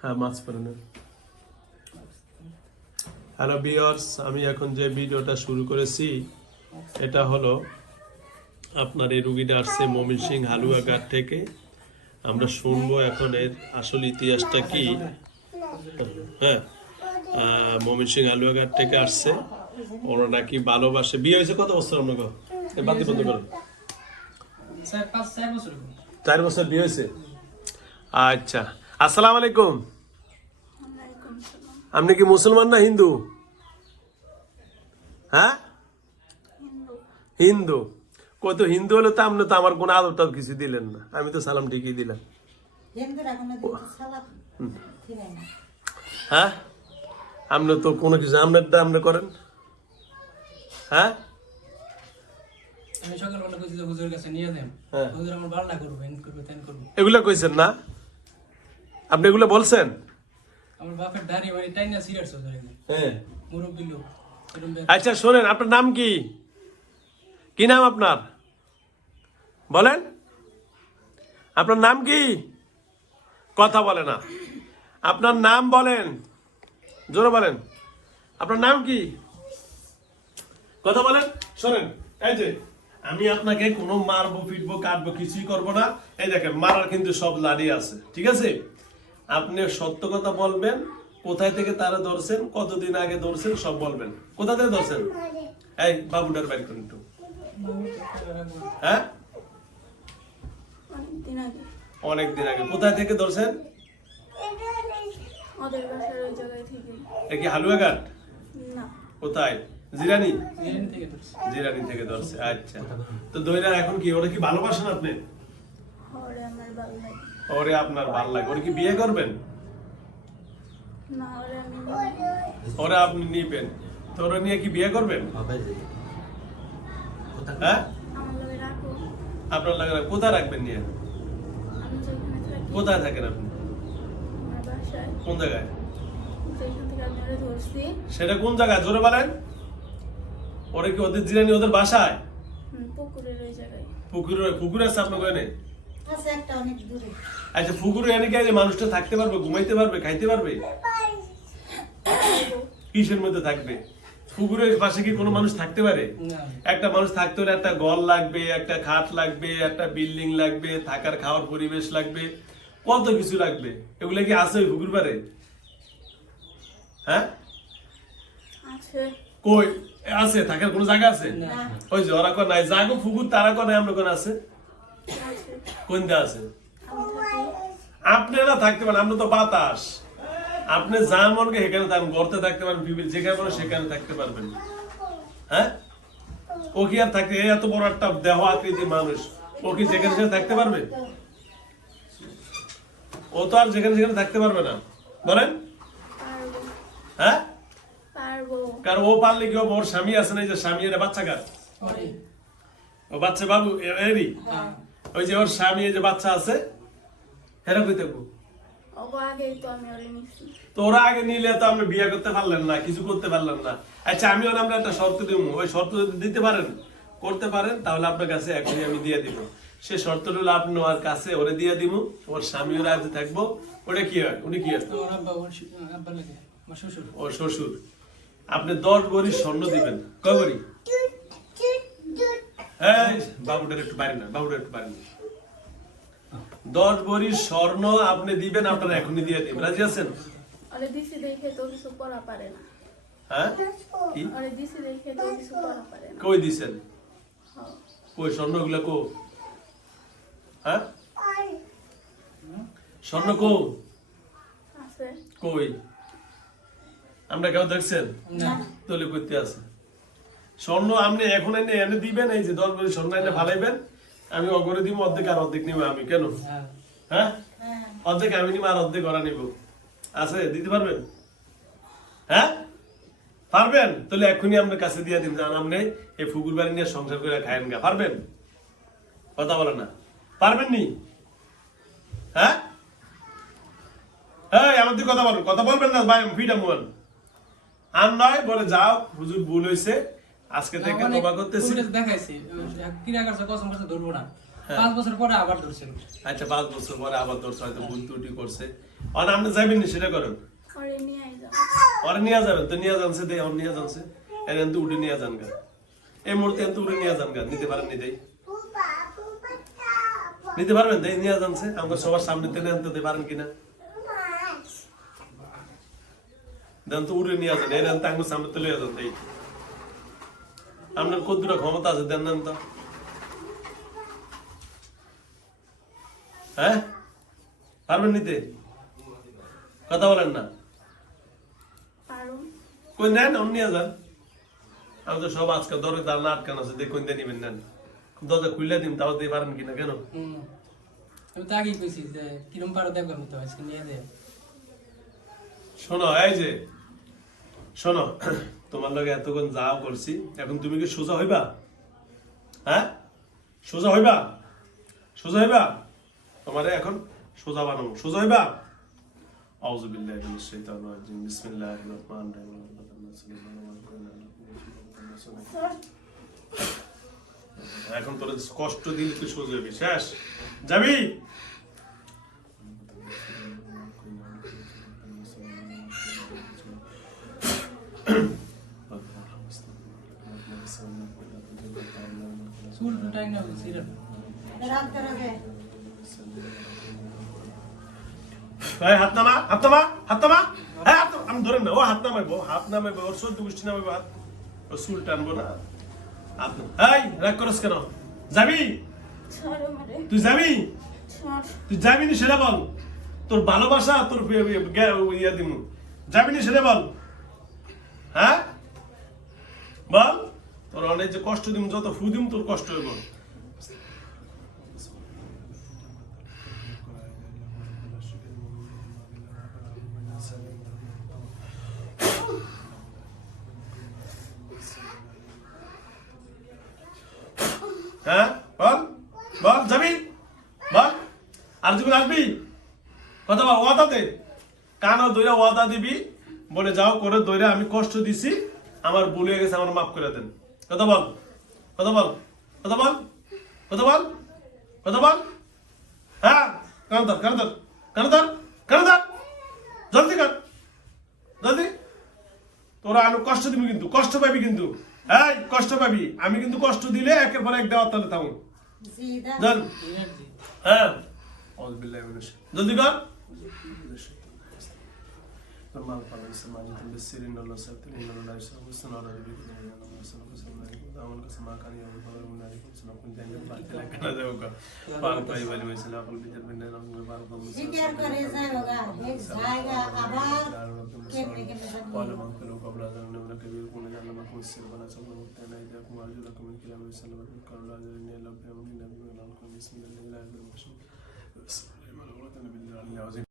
হ্যাঁ মাছ পরে নেন। হ্যালো বিয়ার্স আমি এখন যে ভিডিওটা শুরু করেছি এটা হলো আপনার এই রুগীটা আসছে মমিন সিং হালুয়াঘাট থেকে। আমরা শুনব এখন এর আসল ইতিহাসটা কি। হ্যাঁ মমিন সিং হালুয়াঘাট থেকে আসছে। ওরা নাকি ভালোবাসে। বিয়ে হয়েছে কত বছর এই বাতি বন্ধ বছর। চার বছর বিয়ে হয়েছে? আচ্ছা। আসসালামু আলাইকুম। আপনি কি মুসলমান না হিন্দু? হ্যাঁ? হিন্দু। কত হিন্দু হলে তো আপনি তো আমার কোনো আদরটাও কিছু দিলেন না। আমি তো সালাম ঠিকই দিলাম। হ্যাঁ? আপনি তো কোনো কিছু আপনারটা আপনি করেন। হ্যাঁ? হ্যাঁ। এগুলা কইছেন না? আপনি এগুলো বলছেন? আমার বাপের দাঁড়ি মানে টাইনা সিরিয়াস হ্যাঁ। মুরব্বী লোক আচ্ছা শোনেন আপনার নাম কি? কি নাম আপনার? বলেন। আপনার নাম কি? কথা বলে না। আপনার নাম বলেন। জোরে বলেন। আপনার নাম কি? কথা বলেন শোনেন। এই যে আমি আপনাকে কোনো মারবো পিটবো কাটবো কিছুই করব না। এই দেখেন মারার কিন্তু সব লাড়ি আছে ঠিক আছে? আপনি সত্য কথা বলবেন কোথায় থেকে তারা ধরছেন কতদিন আগে ধরছেন সব বলবেন। কোথা থেকে ধরছেন? এই বাবুটার বাড়ি করুন একটু। হ্যাঁ? অনেকদিন আগে। অনেক দিন আগে। কোথায় থেকে ধরছেন? কি হালুয়াঘাট? কোথায়? জিরানি? জেন থেকে ধরছে। জিরানি থেকে ধরছে আচ্ছা। তো দইরা এখন কি ওরা কি ভালোবাসেন আপনি? আমার ভালো লাগে ওরে আপনার ভালো লাগে। ওরে কি বিয়ে করবেন? ওরে আপনি নিবেন। তো ওরা নিয়ে কি বিয়ে করবেন? হ্যাঁ? আমার লগে রাখো। আপনার লাগে কোথায় রাখবেন নিয়ে? আমি যেখানে থাকি। কোথায় থাকেন আপনি? কোন জায়গায়? সেটা কোন জায়গায়? জোরে বলেন। ওরে কি ওদের জিরানি ওদের বাসায়? হুম, পুকুরের পুকুরে পুকুরে আছে আপনার ওখানে? আচ্ছা পুকুরে এনে কি যে মানুষটা থাকতে পারবে ঘুমাইতে পারবে খাইতে পারবে? কিসের মধ্যে থাকবে? পুকুরের পাশে কি কোনো মানুষ থাকতে পারে? একটা মানুষ থাকতে হলে একটা ঘর লাগবে একটা খাট লাগবে একটা বিল্ডিং লাগবে থাকার খাওয়ার পরিবেশ লাগবে কত কিছু লাগবে। এগুলো কি আছে ওই পুকুর পারে হ্যাঁ? আছে। কই? আছে থাকার কোনো জায়গা আছে? ওই যে ওরা কোন নাই জাগো পুকুর তারা কোন নাই আমরা কোন আছে? কোনটা আছে আপনারা থাকতে পারেন আপনি তো বাতাস। আপনি যা মনকে সেখানে থাকবেন গর্তে থাকতে পারেন যেখানে পারেন সেখানে থাকতে পারবেন। হ্যাঁ? ও কি আর থাকতে এই এত বড় একটা দেহ আকৃতি মানুষ। ও কি যেখানে সেখানে থাকতে পারবে? ও তো আর যেখানে সেখানে থাকতে পারবে না। বলেন। হ্যাঁ? পারব। কারণ ও পারলে কি? ওর স্বামী আছে না এই যে স্বামী এর বাচ্চা কার? ও বাচ্চা বাবু এরই? হ্যাঁ। ওই যে ওর স্বামী যে বাচ্চা আছে হেরা কই থাকব? ওগো আগেই তো আমি ওরে নিছি। তো ওরা আগে নিলে তো আপনি বিয়ে করতে পারলেন না কিছু করতে পারলেন না। আচ্ছা আমিও না আমরা একটা শর্ত দিব ওই শর্ত যদি দিতে পারেন করতে পারেন তাহলে আপনার কাছে এখনই আমি দিয়ে দিব। সে শর্তটা হলো আপনি ওর কাছে ওরে দিয়ে দিব ওর স্বামীও রাজি থাকব। ওটা কি হয়? উনি কি ওর ওর শ্বশুর। ও শ্বশুর। আপনি দশ ভরি স্বর্ণ দিবেন। কয় ভরি হ্যাঁ বাবুটার একটু বাড়ি না বাবুটার একটু বাড়ি না দশ ভরি স্বর্ণ আপনি দিবেন আপনার এখনই দিয়ে দিবেন। রাজি আছেন? ওরে দিছি দেখে তো কিছু করা পারে না। হ্যাঁ? কি? ওরে দিছি দেখে তো কিছু করা পারে না। কই দিছেন? হ্যাঁ। কই স্বর্ণগুলো কো? হ্যাঁ? স্বর্ণ কো? কই? আমরা কেউ দেখছেন? না। তলে করতে আছে। স্বর্ণ আপনি এখন এনে এনে দিবেন এই যে দশ ভরি স্বর্ণ এনে ফালাইবেন আমি অগরে দিব অর্ধেক আর অর্ধেক নিব আমি কেন? হ্যাঁ। হ্যাঁ? হ্যাঁ অর্ধেক আমি নিব আর অর্ধেক ওরা নিব। আছে দিতে পারবেন? হ্যাঁ? পারবেন? তাহলে এখনই আপনার কাছে দিয়ে দিন জান আপনি এই ফুকুর বাড়ি নিয়ে সংসার করে খায়েন গা। পারবেন? কথা বলে না। পারবেন নি? হ্যাঁ? আমার দিকে কথা বলুন। কথা বলবেন না ভাই ফিটা মোবাইল আর নয় বলে যাও হুজুর ভুল হয়েছে আজকে থেকে তোবা করতেছি। দেখাইছি কিরা করছে কসম করছে ধরবো না। পাঁচ বছর পরে আবার ধরছিল আচ্ছা পাঁচ বছর পরে আবার ধরছে হয়তো ভুল ত্রুটি করছে। আর আপনি যাবেন না সেটা করেন? করে নিয়ে যাবেন? তো নিয়ে জানছে দে ওর নিয়ে জানছে এর তো উঠে নিয়ে যান গা। এই মুহূর্তে এত উঠে নিয়ে যান গা নিতে পারেন নি দেই। নিতে পারবেন দেই নিয়ে জানছে আমাদের সবার সামনে টেনে আনতে দিতে পারেন কিনা? দেন তো উড়ে নিয়ে যান এর আনতে আঙ্গুর সামনে তুলে যান দেই। আপনার কতটা ক্ষমতা আছে দেন দেন তো। হ্যাঁ? পারবেন নিতে? কথা বলেন না। কোন দেন অন্য যান। আমি তো সব আজকে দরে দাঁড়ানো আটকান আছে দেখুন দিয়ে নিবেন নেন। দরজা খুলে দিন তাও দিয়ে পারেন কিনা কেন? হুম। আমি তো আগেই কইছি যে কিরম পারো দেখবার মতো হয়েছে নিয়ে দে শোনো এই যে শোনো, তোমার লগে এতক্ষণ যা করছি, এখন তুমি কি সোজা হইবা? হ্যাঁ? সোজা হইবা? সোজা হইবা? তোমারে এখন সোজা বানাবো। সোজা হইবা? এখন তোর কষ্ট দিলে তুই সোজা হবি। শেষ? যাবি? তুই যাবি? তুই যাবি সেটা বল। তোর ভালোবাসা, তোর ইয়া দিমু। যাবি সেটা বল। হ্যাঁ? বল। তোর অনেক যে কষ্ট দিম, যত ফু দিম, তোর কষ্ট হইব। হ্যাঁ? বল? যাবি? আর কানও দইরা দিবি, বলে যাও, করে দইরা আমি কষ্ট দিছি, আমার ভুল গেছে, আমার মাফ করে দেন। কত বল কত বল কত বল কত বল কত বল। হ্যাঁ কান ধর কান ধর কান ধর কান ধর। জলদি কর জলদি। তোরা আরও কষ্ট দিবি কিন্তু কষ্ট পাবি কিন্তু। হ্যাঁ কষ্ট পাবি। আমি কিন্তু কষ্ট দিলে একের পর এক দেওয়ার তাহলে থামুন হ্যাঁ। জলদি কর। اللهم صل على سماجة بالسر إن الله ساتر إن الله يسر وسنا على ربي كل من يعلم وسنا وسنا عليكم دعوان كسما كان يوم الفضل من عليكم سنا كل دين يوم بعد لا كان ذا وكا فان باي بالي من سلا قل بجر بنا نام من بار ضم ज़िक्र करे जाएगा एक जाएगा आभार केने के मतलब वाला माँ करो कबला दर ने मेरा कबीर को ने अल्लाह को सिर बना सब वक्त है नहीं देखो आज रकम के लिए वसल्लम करो ला दर ने लब ने नबी ने अल्लाह को बिस्मिल्लाह बिस्मिल्लाह बिस्मिल्लाह बिस्मिल्लाह बिस्मिल्लाह